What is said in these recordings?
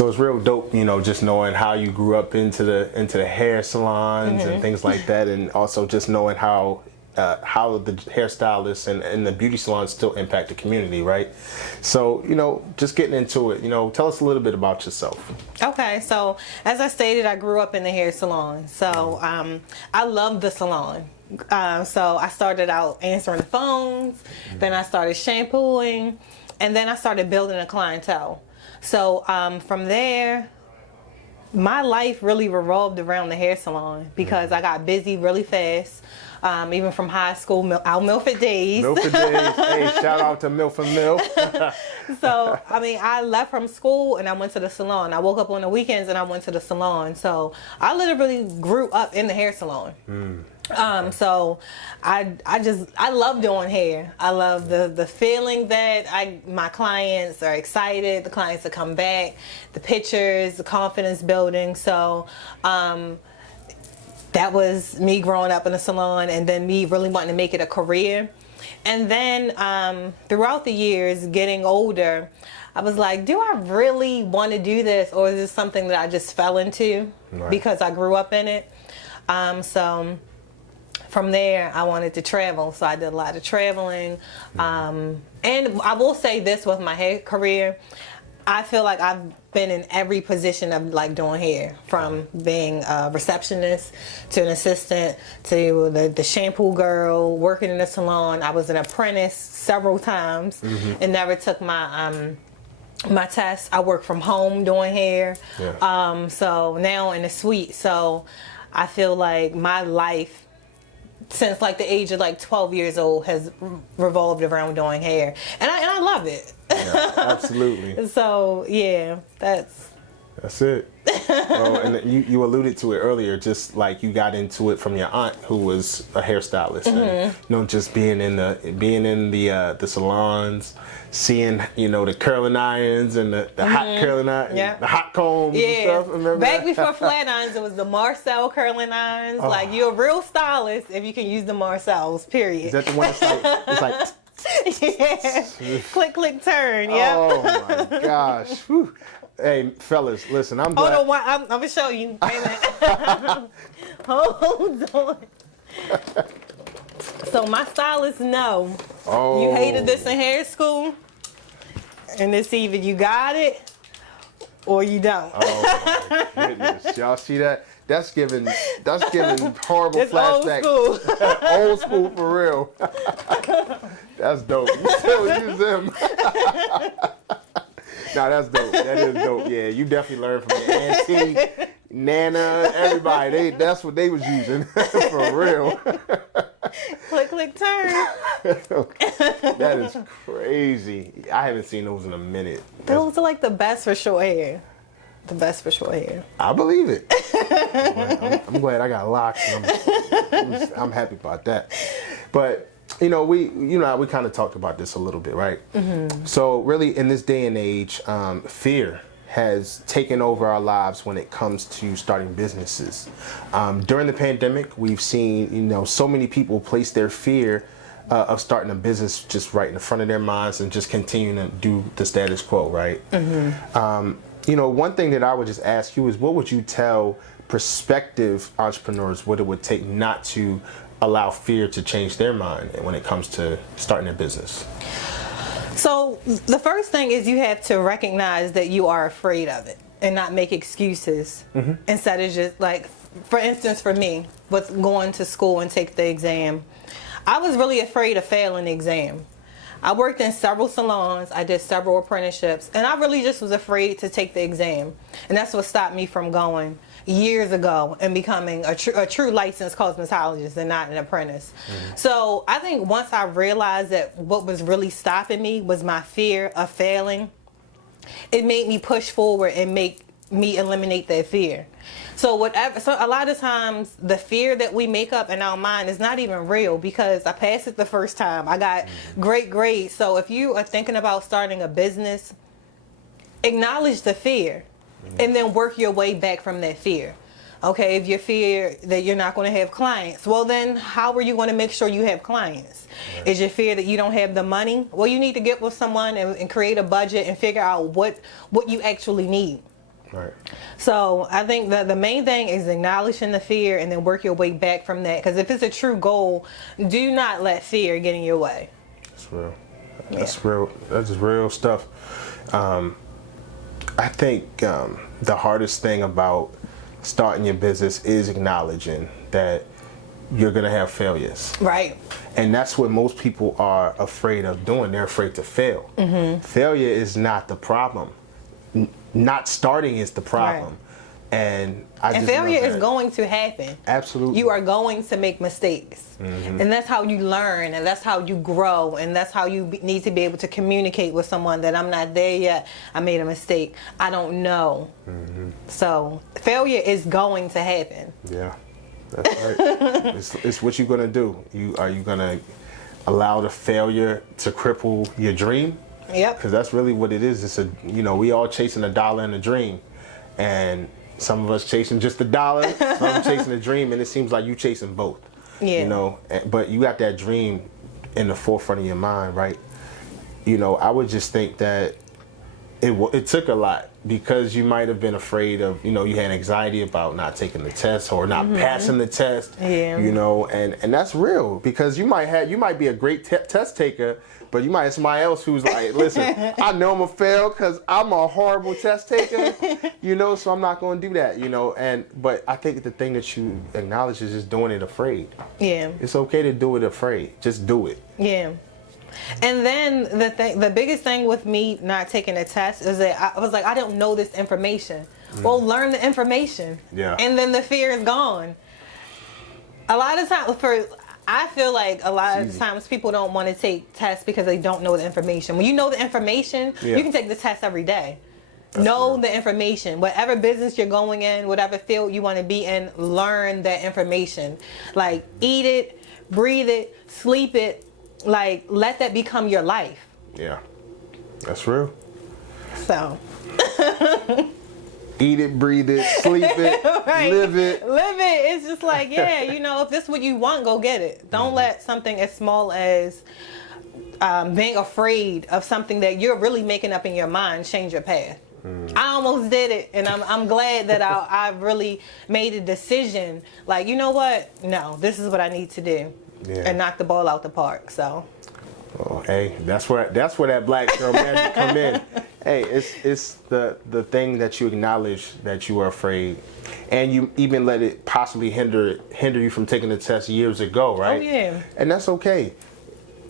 So it's real dope, just knowing how you grew up into the hair salons and things like that, and also just knowing how the hairstylists and the beauty salons still impact the community, right? So, just getting into it, tell us a little bit about yourself. Okay, so as I stated, I grew up in the hair salon. So I love the salon. So I started out answering the phones, then I started shampooing, and then I started building a clientele. So from there, my life really revolved around the hair salon because I got busy really fast. Even from high school, our Milford days. Milford days. Hey, shout out to Milford Mill. So, I left from school and I went to the salon. I woke up on the weekends and I went to the salon. So, I literally grew up in the hair salon. So, I love doing hair. I love the feeling that my clients are excited, the clients that come back, the pictures, the confidence building. So, that was me growing up in a salon and then me really wanting to make it a career. And then throughout the years, getting older, I was like, do I really want to do this, or is this something that I just fell into because I grew up in it? So from there, I wanted to travel. So I did a lot of traveling. And I will say this with my hair career. I feel like I've been in every position of doing hair, from being a receptionist to an assistant to the shampoo girl, working in a salon. I was an apprentice several times and never took my my test. I work from home doing hair. So now in the suite. So I feel like my life since the age of 12 years old has revolved around doing hair, and I love it. Yeah, absolutely. So yeah, that's it. Well, and you alluded to it earlier, just like you got into it from your aunt, who was a hairstylist, and just being in the salons, seeing the curling irons and the hot curling irons, the hot combs and stuff. Remember back that? before flat irons, it was the Marcel curling irons. You're a real stylist if you can use the Marcels. Period. Is that the one that's like? Yeah. Click, click, turn. Yep. Oh my gosh. Whew. Hey, fellas, listen, I'm glad. Hold on, I'm going to show you. Wait a minute. Hold on. So my stylists know you hated this in hair school, and it's either you got it or you don't. Oh my goodness. Y'all see that? That's giving horrible it's flashbacks. Old school. Old school for real. That's dope. You still use them. No, that's dope. That is dope. Yeah, you definitely learned from your auntie, Nana, everybody. That's what they was using for real. Click, click, turn. That is crazy. I haven't seen those in a minute. Those are the best for short hair. The best for short hair. I believe it. I'm glad I got locks. And I'm happy about that. But we kind of talked about this a little bit, right? So really, in this day and age, fear has taken over our lives when it comes to starting businesses. During the pandemic, we've seen so many people place their fear of starting a business just right in the front of their minds and just continuing to do the status quo, right? One thing that I would just ask you is, what would you tell prospective entrepreneurs what it would take not to allow fear to change their mind when it comes to starting a business? So the first thing is you have to recognize that you are afraid of it and not make excuses instead of just for instance, for me, with going to school and take the exam, I was really afraid of failing the exam. I worked in several salons, I did several apprenticeships, and I really just was afraid to take the exam. And that's what stopped me from going years ago and becoming a true licensed cosmetologist and not an apprentice. So I think once I realized that what was really stopping me was my fear of failing, it made me push forward and make me eliminate that fear. So a lot of times the fear that we make up in our mind is not even real, because I passed it the first time. I got great grades. So if you are thinking about starting a business, acknowledge the fear and then work your way back from that fear. Okay, if you fear that you're not going to have clients, well then how are you going to make sure you have clients? Is your fear that you don't have the money? Well, you need to get with someone and create a budget and figure out what you actually need. Right. So I think that the main thing is acknowledging the fear and then work your way back from that. Because if it's a true goal, do not let fear get in your way. That's real. That's real. That's real stuff. I think the hardest thing about starting your business is acknowledging that you're going to have failures. Right. And that's what most people are afraid of doing. They're afraid to fail. Failure is not the problem. Not starting is the problem. Right. And failure is going to happen. Absolutely. You are going to make mistakes. And that's how you learn, and that's how you grow, and that's how you need to be able to communicate with someone that I'm not there yet. I made a mistake. I don't know. So failure is going to happen. Yeah. That's right. It's what you're gonna do. Are you gonna allow the failure to cripple your dream? Yep. Because that's really what it is. It's we all chasing $1 and a dream, and some of us chasing just $1, some chasing a dream, and it seems like you chasing both. Yeah. But you got that dream in the forefront of your mind, right? I would just think that it took a lot. Because you might have been afraid of, you had anxiety about not taking the test or not passing the test, and that's real, because you might be a great test taker, but you might have somebody else who's like, listen, I know I'm gonna fail because I'm a horrible test taker, so I'm not gonna do that, but I think the thing that you acknowledge is just doing it afraid. Yeah. It's okay to do it afraid. Just do it. Yeah. And then the biggest thing with me not taking a test is that I was like, I don't know this information. Well, learn the information. Yeah. And then the fear is gone. A lot of times, I feel like a lot of times people don't want to take tests because they don't know the information. When you know the information, you can take the test every day. Know the information. Whatever business you're going in, whatever field you want to be in, learn that information. Like, eat it, breathe it, sleep it. Like, let that become your life. Yeah, that's real. So. Eat it, breathe it, sleep it, right. Live it. Live it. It's just like, if this is what you want, go get it. Don't let something as small as being afraid of something that you're really making up in your mind change your path. I almost did it, and I'm glad that I really made a decision. Like, you know what? No, this is what I need to do. Yeah. And knock the ball out the park. So. Oh, hey, that's where that black girl magic come in. Hey, it's the thing that you acknowledge that you are afraid, and you even let it possibly hinder you from taking the test years ago, right? Oh yeah. And that's okay.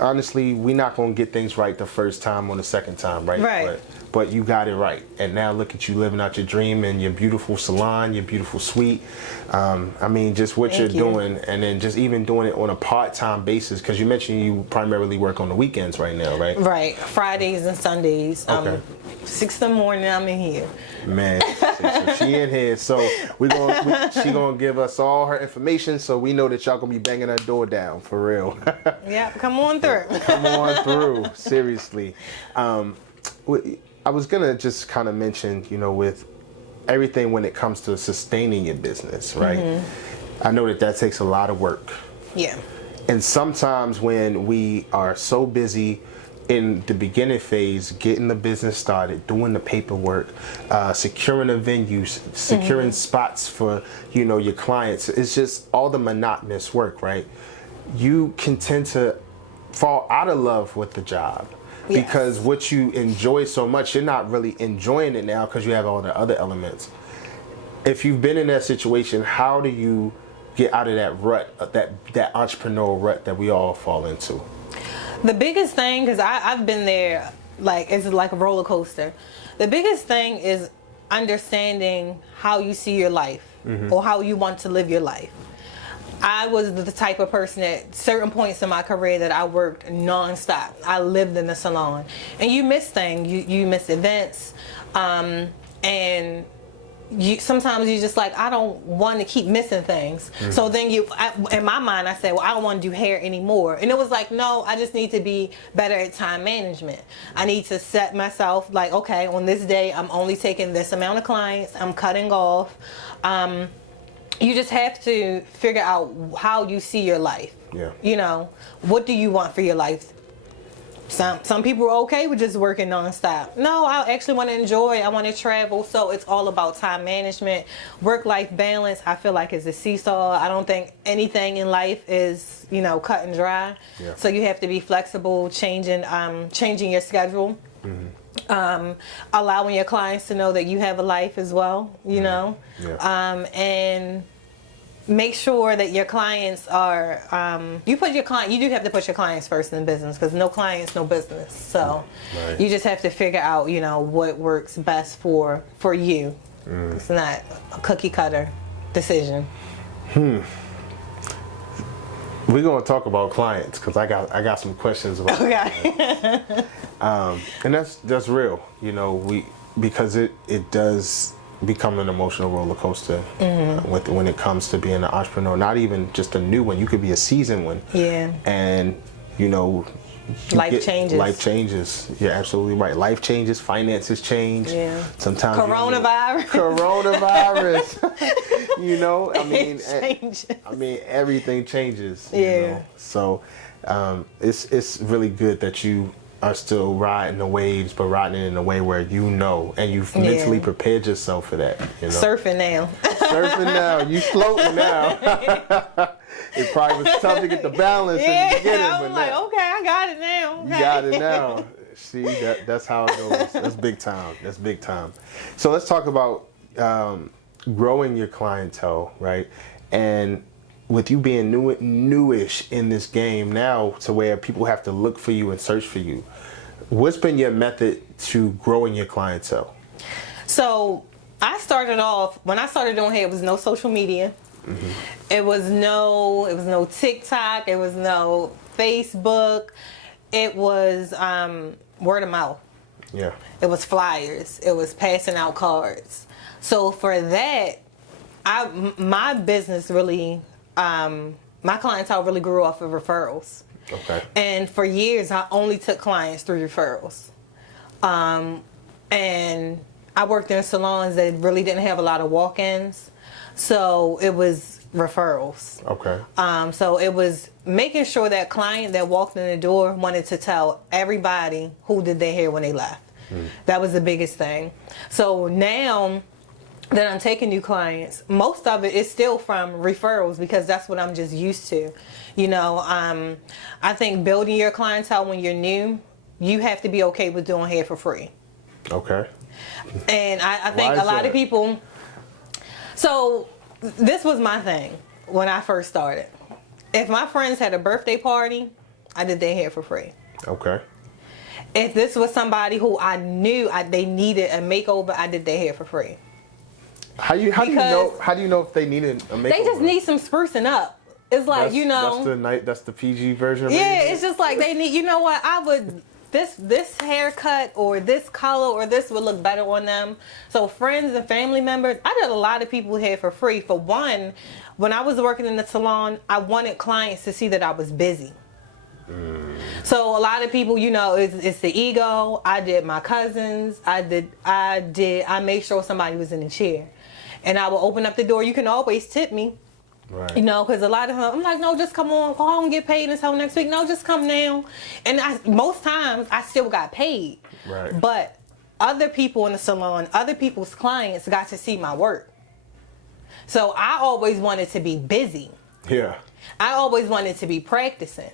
Honestly, we're not gonna get things right the first time or the second time, right? Right. But you got it right, and now look at you living out your dream in your beautiful salon, your beautiful suite. Just what you're doing, and then just even doing it on a part-time basis, because you mentioned you primarily work on the weekends right now, right? Right, Fridays and Sundays. Okay. 6 in the morning, I'm in here. Man, so she in here. So she gonna give us all her information, so we know that y'all gonna be banging her door down for real. Yeah, come on through. Come on through, seriously. I was gonna just kind of mention, with everything when it comes to sustaining your business, right? I know that takes a lot of work. Yeah. And sometimes when we are so busy in the beginning phase, getting the business started, doing the paperwork, securing the venues, securing spots for, your clients, it's just all the monotonous work, right? You can tend to fall out of love with the job. Yes. Because what you enjoy so much, you're not really enjoying it now because you have all the other elements. If you've been in that situation, how do you get out of that rut, that entrepreneurial rut that we all fall into? The biggest thing, because I've been there, like, it's like a roller coaster. The biggest thing is understanding how you see your life or how you want to live your life. I was the type of person at certain points in my career that I worked nonstop. I lived in the salon, and you miss things. You miss events, and sometimes you're just like, I don't want to keep missing things. So then in my mind, I said, well, I don't want to do hair anymore. And it was like, no, I just need to be better at time management. I need to set myself like, okay, on this day, I'm only taking this amount of clients. I'm cutting off. You just have to figure out how you see your life. Yeah. What do you want for your life? Some people are okay with just working nonstop. No, I actually want to enjoy. I want to travel. So it's all about time management, work-life balance. I feel like it's a seesaw. I don't think anything in life is, cut and dry. Yeah. So you have to be flexible, changing your schedule. Allowing your clients to know that you have a life as well, Yeah. and make sure that your clients are, you do have to put your clients first in business, because no clients, no business. So Right. you just have to figure out, what works best for you. It's not a cookie cutter decision. We're gonna talk about clients, because I got some questions about Okay. and that's real, because it does become an emotional roller coaster when it comes to being an entrepreneur. Not even just a new one; you could be a seasoned one. Yeah. And Life changes. Life changes. You're absolutely right. Life changes. Finances change. Yeah. Sometimes Coronavirus. I mean, everything changes. Yeah. So, it's really good that you are still riding the waves, but riding it in a way where and you've mentally prepared yourself for that. Surfing now. Surfing now. You floating now. It probably was tough to get the balance in the beginning, I but was like, now okay, I got it now. Okay. you got it now. See, that's how it goes. That's big time. That's big time. So let's talk about growing your clientele, right? And with you being newish in this game now, to where people have to look for you and search for you, what's been your method to growing your clientele? So I started off, when I started doing hair, it was no social media. Mm-hmm. It was no TikTok. It was no Facebook. It was word of mouth. Yeah. It was flyers. It was passing out cards. So for that, my business really, my clientele really grew off of referrals. Okay. And for years, I only took clients through referrals. And I worked in salons that really didn't have a lot of walk-ins. So it was referrals. Okay. So it was making sure that client that walked in the door wanted to tell everybody who did their hair when they left. That was the biggest thing. So now that I'm taking new clients, most of it is still from referrals, because that's what I'm just used to. I think building your clientele when you're new, you have to be okay with doing hair for free. Okay. And I think a lot of people... So this was my thing when I first started. If my friends had a birthday party, I did their hair for free. Okay. If this was somebody who I knew they needed a makeover, I did their hair for free. How do you know if they needed a makeover? They just need some sprucing up. It's like, that's the PG version of it. Yeah, it's just like they need, this haircut or this color or this would look better on them. So friends and family members, I did a lot of people hair for free. For one, when I was working in the salon, I wanted clients to see that I was busy. So a lot of people, it's the ego. I did my cousins. I made sure somebody was in the chair. And I will open up the door. You can always tip me. Right. Because a lot of them, I'm like, no, just come on, go home and get paid until next week. No, just come now. And most times I still got paid. Right. But other people in the salon, other people's clients got to see my work. So I always wanted to be busy. Yeah. I always wanted to be practicing.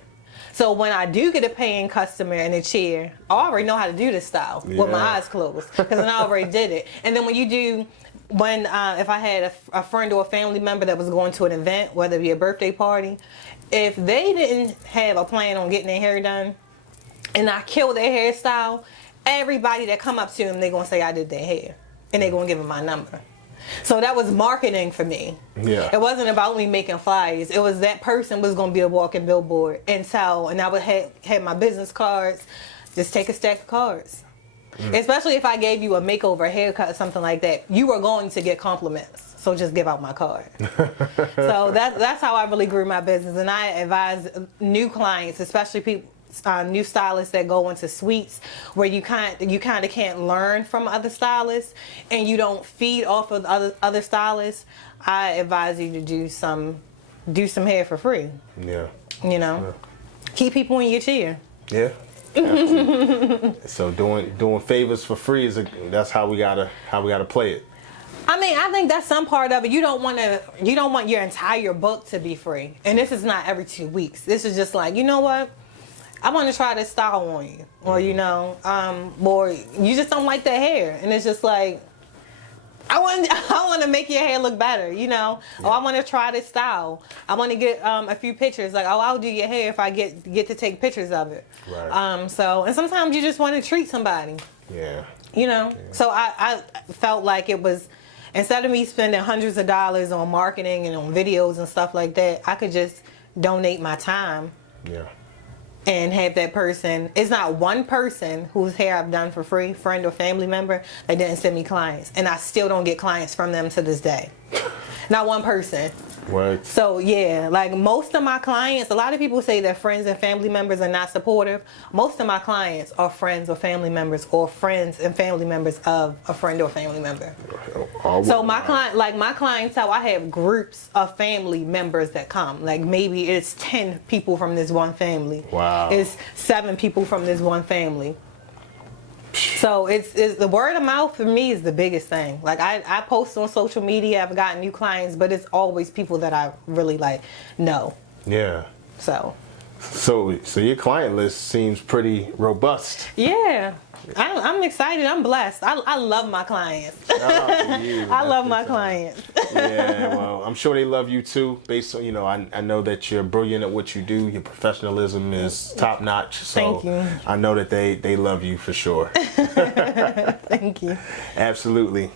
So when I do get a paying customer in a chair, I already know how to do this style with my eyes closed, because I already did it. And then if I had a friend or a family member that was going to an event, whether it be a birthday party, if they didn't have a plan on getting their hair done, and I kill their hairstyle, everybody that come up to them, they're going to say I did their hair, and they're going to give them my number. So that was marketing for me. Yeah. It wasn't about me making flyers. It was that person was going to be a walking billboard and I would have my business cards. Just take a stack of cards. Especially if I gave you a makeover, a haircut, or something like that, you were going to get compliments. So just give out my card. So that's how I really grew my business. And I advise new clients, especially people, new stylists that go into suites where you kind of can't learn from other stylists and you don't feed off of other stylists. I advise you to do some hair for free. Yeah. Keep people in your chair. Yeah. Absolutely. So doing favors for free that's how we gotta play it. I mean, I think that's some part of it. You don't want your entire book to be free. And this is not every 2 weeks. This is just like, you know what? I want to try this style on you. Or, or you just don't like that hair. And it's just like, I want to make your hair look better, Yeah. Oh, I want to try this style. I want to get a few pictures. Like, oh, I'll do your hair if I get to take pictures of it. Right. And sometimes you just want to treat somebody. Yeah. So I felt like it was, instead of me spending hundreds of dollars on marketing and on videos and stuff like that, I could just donate my time. Yeah. And have that person, it's not one person whose hair I've done for free, friend or family member, that didn't send me clients. And I still don't get clients from them to this day. Not one person. What? So yeah, like most of my clients, a lot of people say that friends and family members are not supportive. Most of my clients are friends or family members, or friends and family members of a friend or family member. So my clientele, I have groups of family members that come. Like maybe it's 10 people from this one family. Wow. It's 7 people from this one family. So it's the word of mouth for me is the biggest thing. Like I post on social media, I've gotten new clients, but it's always people that I really know. Yeah. So your client list seems pretty robust. Yeah. I'm excited. I'm blessed. I love my clients. I love my clients. Yeah, well, I'm sure they love you too. Based on, I know that you're brilliant at what you do. Your professionalism is top notch. So Thank you. I know that they love you for sure. Thank you. Absolutely.